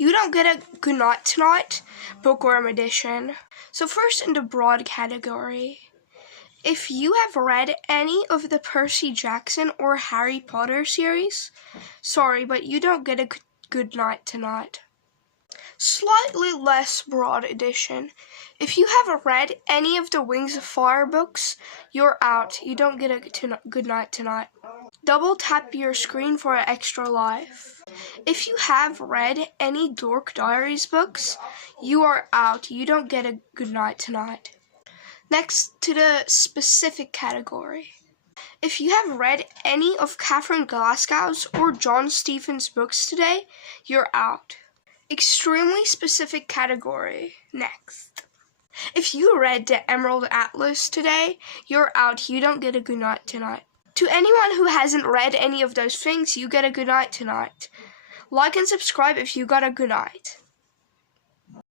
You don't get a good night tonight, bookworm edition. So first in the broad category. If you have read any of the Percy Jackson or Harry Potter series, sorry, but you don't get a good night tonight. Slightly less broad edition. If you have read any of the Wings of Fire books, you're out. You don't get a good night tonight. Double tap your screen for an extra life. If you have read any Dork Diaries books, you are out. You don't get a good night tonight. Next to the specific category. If you have read any of Catherine Glasgow's or John Stephens' books today, you're out. Extremely specific category. Next. If you read the Emerald Atlas today, you're out. You don't get a good night tonight. To anyone who hasn't read any of those things, you get a good night tonight. Like and subscribe if you got a good night.